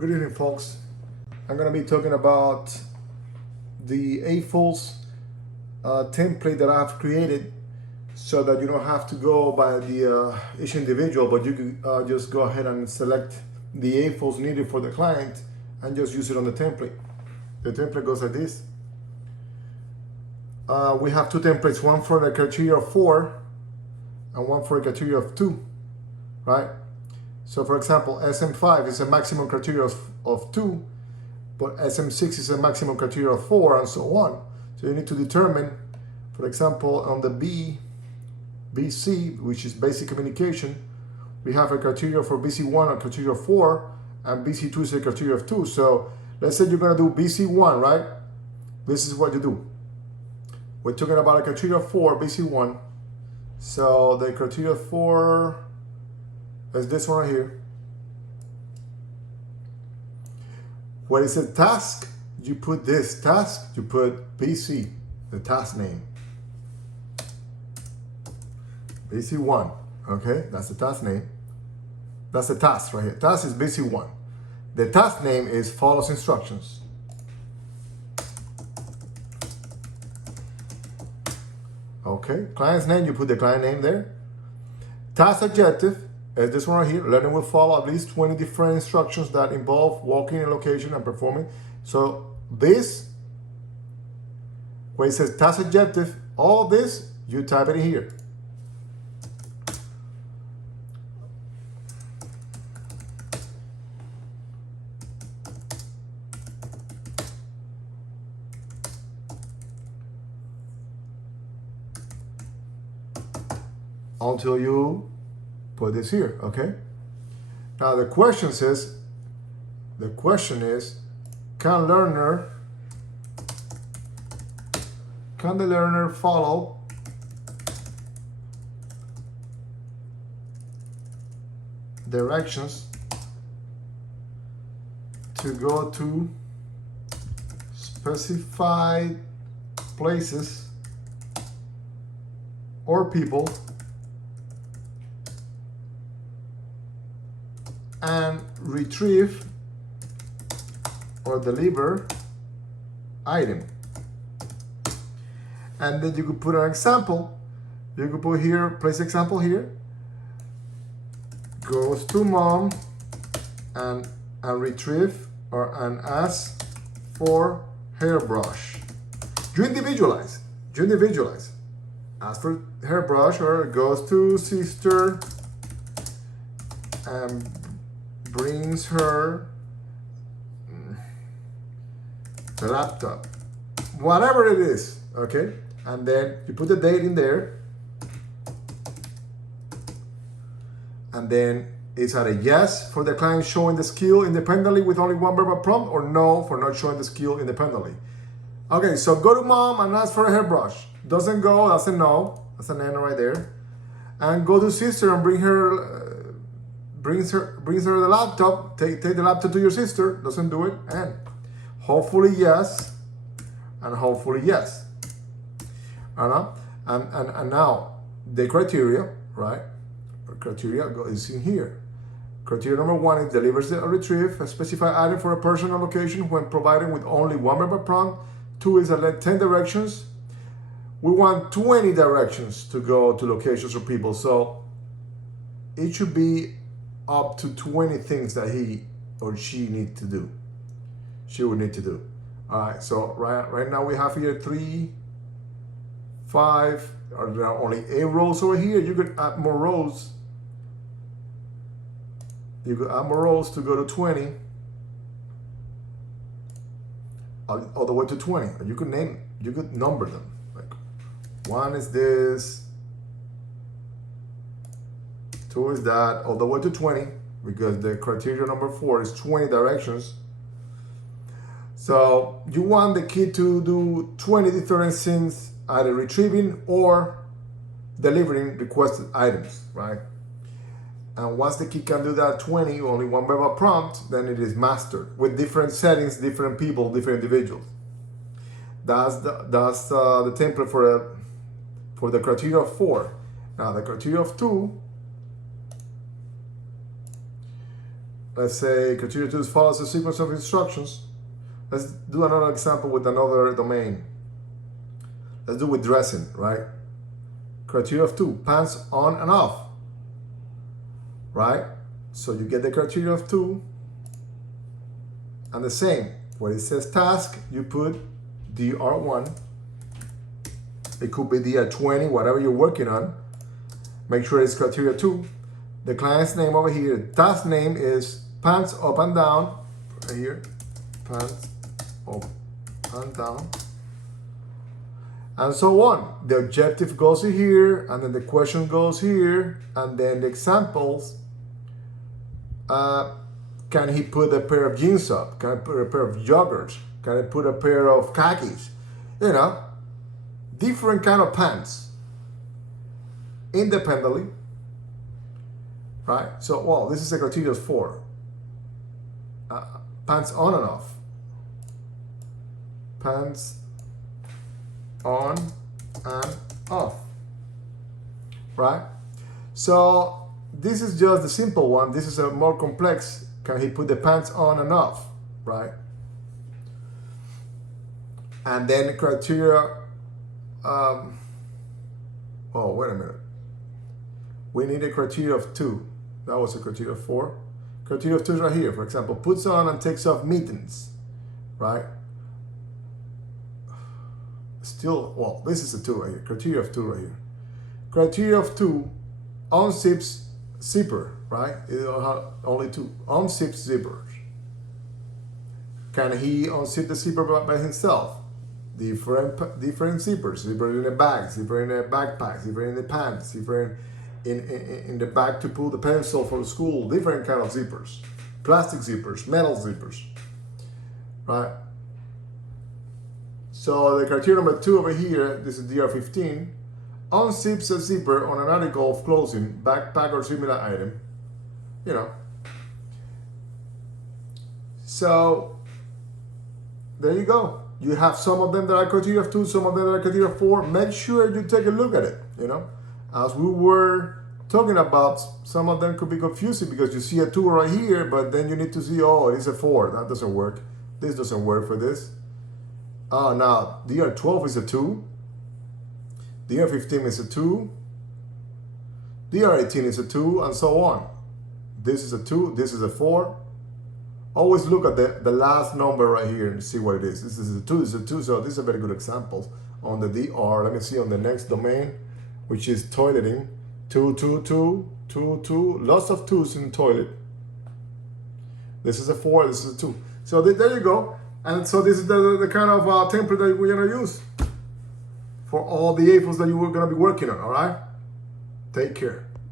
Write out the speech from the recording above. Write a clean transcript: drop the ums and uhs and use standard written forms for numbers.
Good evening, folks. I'm going to be talking about the Afls template that I've created so that you don't have to go by the each individual, but you can just go ahead and select the Afls needed for the client and just use it on the template. The template goes like this. We have two templates, one for the criteria of 4 and one for the criteria of 2, right? So for example, SM5 is a maximum criteria of 2, but SM6 is a maximum criteria of 4, and so on. So you need to determine, for example, on the BC, which is basic communication, we have a criteria for BC1 and criteria of 4, and BC2 is a criteria of 2. So let's say you're gonna do BC1, right? This is what you do. We're talking about a criteria of 4, BC1. So the criteria 4 is this one right here. When it says task, you put this task, you put BC, the task name. BC1, okay, that's the task name. That's the task right here. Task is BC1. The task name is follows instructions. Okay, client's name, you put the client name there. Task objective is this one right here. Learning will follow at least 20 different instructions that involve walking in a location and performing. So this, where it says task objective, all this, you type it in here. Until you put this here, okay? Now the question is, can the learner follow directions to go to specified places or people and retrieve or deliver item? And then you could put an example. You could put here, place example here. Goes to mom and retrieve and ask for hairbrush. You individualize. Ask for hairbrush, or goes to sister and brings her the laptop, whatever it is, okay? And then you put the date in there, and then it's either yes for the client showing the skill independently with only one verbal prompt, or no for not showing the skill independently. Okay, so go to mom and ask for a hairbrush. Doesn't go, that's a no, that's an N right there. And go to sister and brings her the laptop. Take the laptop to your sister. Doesn't do it. And hopefully yes, and hopefully yes. And now the criteria, right? Criteria is in here. Criteria number 1 is delivers or retrieve a specified item for a person or location when provided with only one verbal prompt. 2 is 10 directions. We want 20 directions to go to locations or people. So it should be up to 20 things that he or she need to do. She would need to do. All right, so right now we have here 3, 5, or there are only 8 rows over here. You could add more rows. You could add more rows to go to 20, all the way to 20. You could number them. Like 1 is this, 2 is that, all the way to 20, because the criteria number 4 is 20 directions. So you want the kid to do 20 different things, either retrieving or delivering requested items, right? And once the kid can do that 20, only one verbal prompt, then it is mastered with different settings, different people, different individuals. That's the template for the criteria of 4. Now the criteria of 2 let's say criteria 2 follows a sequence of instructions. Let's do another example with another domain. Let's do with dressing, right? Criteria of 2, pants on and off, right? So you get the criteria of 2, and the same, where it says task, you put DR1. It could be DR20, whatever you're working on. Make sure it's criteria 2. The client's name over here, task name is pants up and down, right here, pants up and down, and so on. The objective goes here, and then the question goes here, and then the examples. Can he put a pair of jeans up? Can I put a pair of joggers? Can I put a pair of khakis? You know, different kind of pants, independently, right? So, well, this is a criteria 4. Pants on and off. Pants on and off, right? So this is just the simple one. This is a more complex. Can he put the pants on and off, right? And then criteria, oh, wait a minute. We need a criteria of 2. That was a criteria of 4. Criteria of 2 is right here. For example, puts on and takes off mittens, right? Still, well, this is a 2 right here. Criteria of 2 right here. Criteria of 2, unzips zipper, right? Only 2. Unzips zippers. Can he unzip the zipper by himself? Different zippers. Zipper in a bag, zipper in a backpack, zipper in the pants, zipper in the bag to pull the pencil for school. Different kind of zippers. Plastic zippers, metal zippers, right? So the criteria number 2 over here, this is DR15, unzips a zipper on an article of clothing, backpack or similar item, you know. So there you go. You have some of them that are criteria of 2, some of them that are criteria of 4. Make sure you take a look at it, you know. As we were talking about, some of them could be confusing because you see a 2 right here, but then you need to see, oh, it's a 4. That doesn't work. This doesn't work for this. Oh, now DR12 is a 2. DR15 is a 2. DR18 is a 2, and so on. This is a 2. This is a 4. Always look at the last number right here and see what it is. This is a 2. This is a 2. So this is a very good example on the DR. Let me see on the next domain, which is toileting. 2, 2, 2, 2, 2. Lots of 2s in toilet. This is a 4. This is a 2. So there you go. And so this is the kind of template that we're going to use for all the Afls that you were going to be working on, all right? Take care.